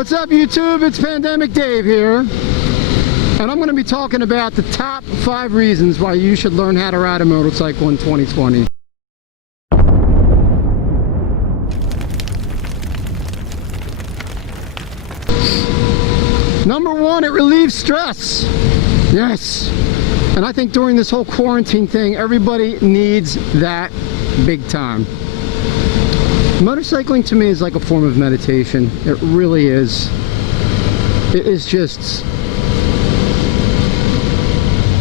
What's up, YouTube? It's Pandemic Dave here, and I'm going to be talking about the top 5 reasons why you should learn how to ride a motorcycle in 2020. Number 1, it relieves stress. Yes, and I think during this whole quarantine thing, everybody needs that big time. Motorcycling to me is like a form of meditation. It really is. It is just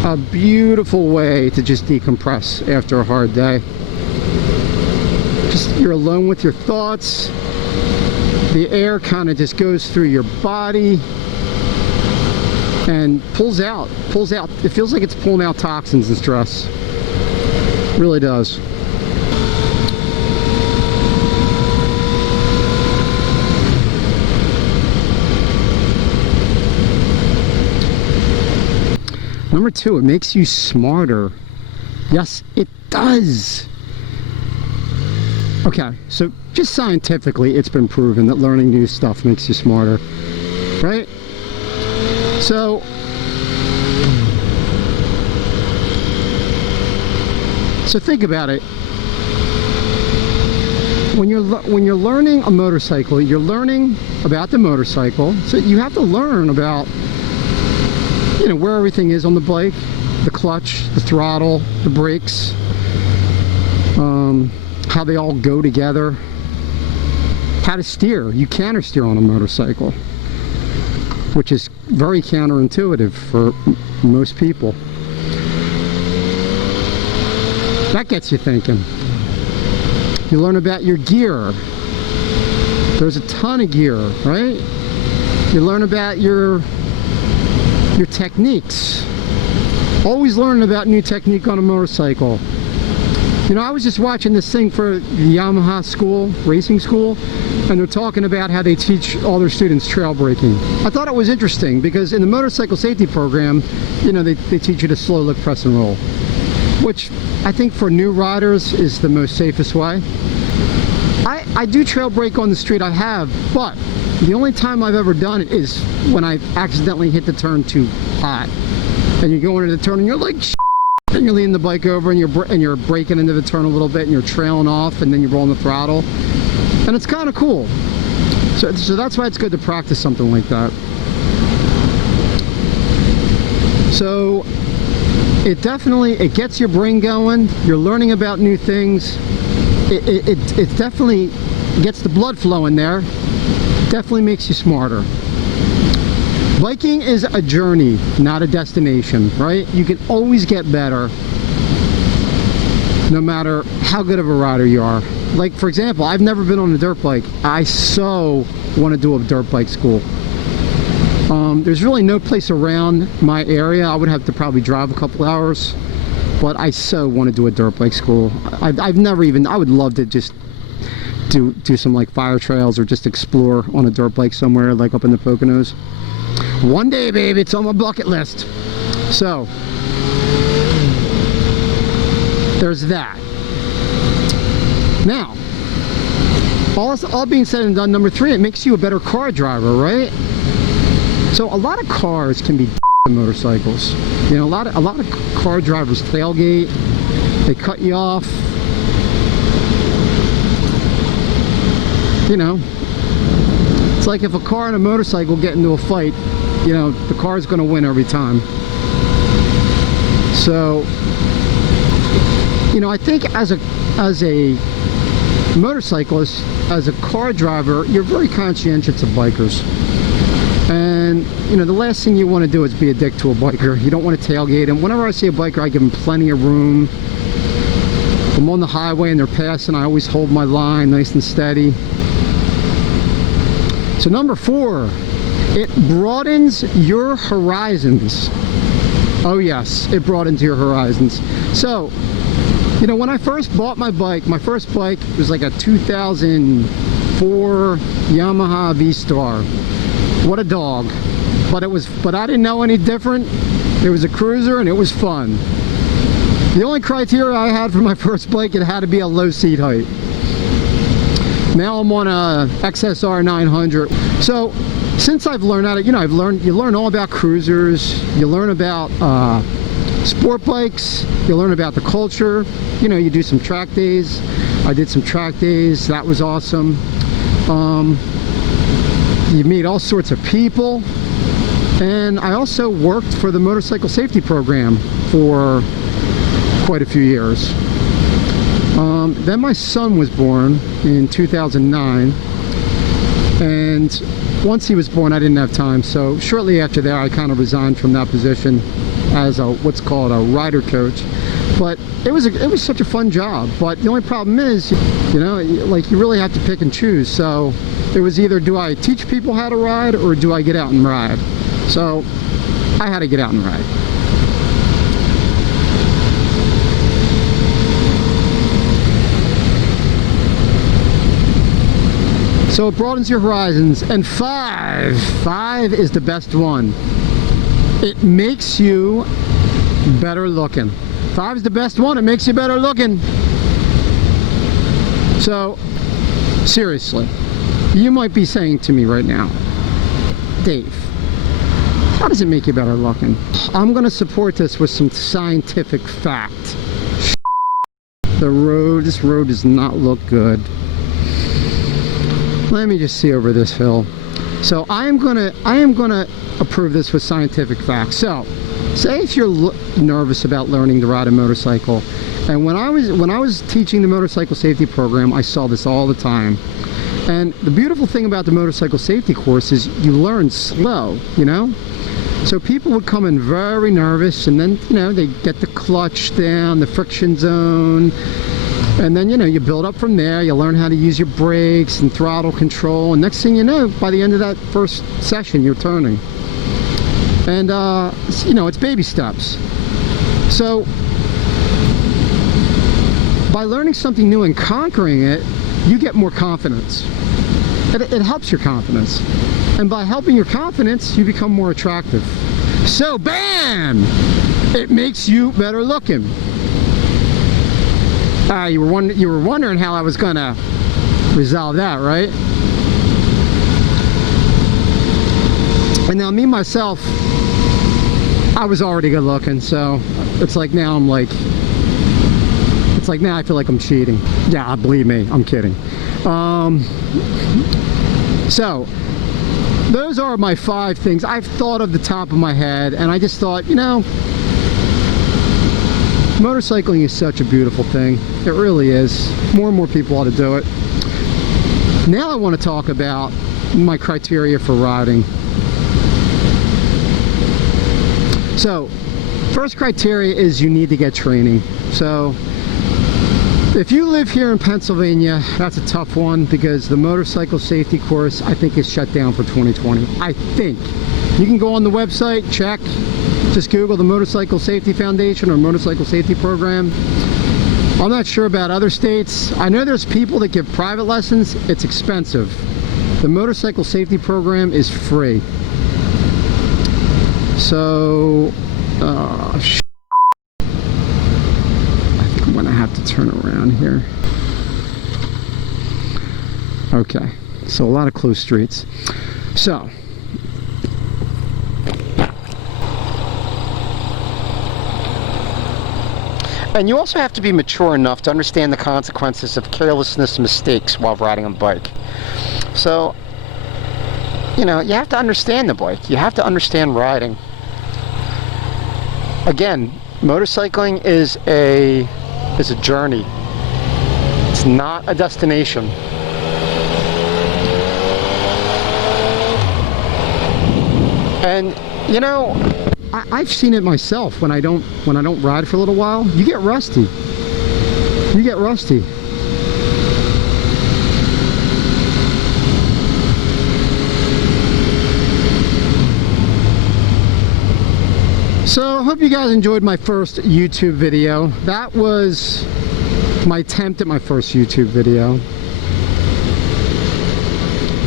a beautiful way to just decompress after a hard day. Just you're alone with your thoughts. The air kind of just goes through your body and pulls out. It feels like it's pulling out toxins and stress. It really does. Number 2, it makes you smarter. Yes, it does. Okay, so just scientifically, it's been proven that learning new stuff makes you smarter, right? So think about it. When you're learning a motorcycle, you're learning about the motorcycle. So you have to learn about, you know, where everything is on the bike, the clutch, the throttle, the brakes, how they all go together, how to steer. You canter steer on a motorcycle, which is very counterintuitive for most people. That gets you thinking. You learn about your gear. There's a ton of gear, right? You learn about your techniques. Always learning about new technique on a motorcycle. You know, I was just watching this thing for the Yamaha school, racing school, and they're talking about how they teach all their students trail braking. I thought it was interesting because in the motorcycle safety program, you know, they teach you to slow look, press and roll, which I think for new riders is the most safest way. I do trail brake on the street, I have, but the only time I've ever done it is when I accidentally hit the turn too hot. And you go into the turn and you're like, shit, and you're leaning the bike over and you're braking into the turn a little bit and you're trailing off and then you're rolling the throttle. And it's kind of cool. So that's why it's good to practice something like that. So it gets your brain going. You're learning about new things. It definitely gets the blood flowing there. Definitely makes you smarter. Biking is a journey, not a destination, right? You can always get better no matter how good of a rider you are. Like, for example, I've never been on a dirt bike. I so want to do a dirt bike school. There's really no place around my area. I would have to probably drive a couple hours, but I so want to do a dirt bike school. I would love to just do some like fire trails or just explore on a dirt bike somewhere like up in the Poconos. One day, baby, it's on my bucket list. So there's that. Now, all being said and done, number 3, it makes you a better car driver, right? So a lot of cars can be motorcycles. You know, a lot of car drivers tailgate. They cut you off. You know, it's like if a car and a motorcycle get into a fight, you know, the car's going to win every time. So, you know, I think as a motorcyclist, as a car driver, you're very conscientious of bikers. And, you know, the last thing you want to do is be a dick to a biker. You don't want to tailgate him. Whenever I see a biker, I give him plenty of room. If I'm on the highway and they're passing, I always hold my line nice and steady. So number 4, it broadens your horizons. Oh yes, it broadens your horizons. So, you know, when I first bought my first bike was like a 2004 Yamaha V-Star. What a dog. But I didn't know any different. It was a cruiser and it was fun. The only criteria I had for my first bike, it had to be a low seat height. Now I'm on a XSR 900. So since I've learned how to, you learn all about cruisers, you learn about sport bikes, you learn about the culture, you do some track days. I did some track days, that was awesome. You meet all sorts of people, and I also worked for the motorcycle safety program for quite a few years. Then my son was born in 2009, and once he was born I didn't have time, so shortly after that I kind of resigned from that position as what's called a rider coach. But it was such a fun job. But the only problem is, like, you really have to pick and choose. So it was either, do I teach people how to ride or do I get out and ride? So I had to get out and ride. So it broadens your horizons. And five is the best one. It makes you better looking. 5 is the best one. It makes you better looking. So seriously, you might be saying to me right now, Dave, how does it make you better looking? I'm going to support this with some scientific fact. This road does not look good. Let me just see over this hill. So I am gonna approve this with scientific facts. So say if you're nervous about learning to ride a motorcycle, and when I was teaching the motorcycle safety program, I saw this all the time. And the beautiful thing about the motorcycle safety course is you learn slow, So people would come in very nervous, and then they get the clutch down, the friction zone, and then you build up from there. You learn how to use your brakes and throttle control, and next thing you know, by the end of that first session you're turning. And it's baby steps. So by learning something new and conquering it, you get more confidence. It helps your confidence, and by helping your confidence you become more attractive. So bam, it makes you better looking. You were wondering how I was gonna resolve that, right? And now me myself, I was already good looking, so it's like now I feel like I'm cheating. Yeah, believe me, I'm kidding. So those are my 5 things I've thought of the top of my head, and I just thought, motorcycling is such a beautiful thing. It really is. More and more people ought to do it. Now I want to talk about my criteria for riding. So, first criteria is you need to get training. So, if you live here in Pennsylvania, that's a tough one because the motorcycle safety course, I think, is shut down for 2020. I think. You can go on the website, check. Just Google the Motorcycle Safety Foundation or Motorcycle Safety Program. I'm not sure about other states. I know there's people that give private lessons. It's expensive. The Motorcycle Safety Program is free. So, I think I'm gonna have to turn around here. Okay, so a lot of closed streets. So, and you also have to be mature enough to understand the consequences of carelessness mistakes while riding a bike. So, you have to understand the bike. You have to understand riding. Again, motorcycling is a journey. It's not a destination. And I've seen it myself when I don't ride for a little while. You get rusty. You get rusty. So I hope you guys enjoyed my first YouTube video. That was my attempt at my first YouTube video.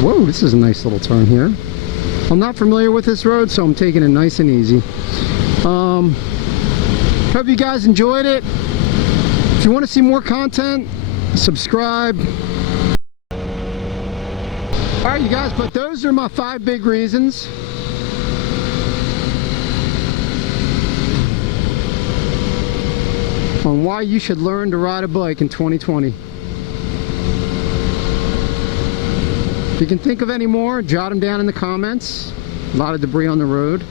Whoa, this is a nice little turn here. I'm not familiar with this road, so I'm taking it nice and easy. Hope you guys enjoyed it. If you want to see more content, subscribe. Alright you guys, but those are my 5 big reasons on why you should learn to ride a bike in 2020. If you can think of any more, jot them down in the comments. A lot of debris on the road.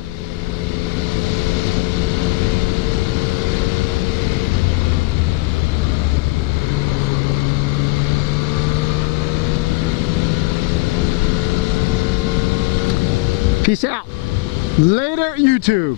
Peace out. Later, YouTube.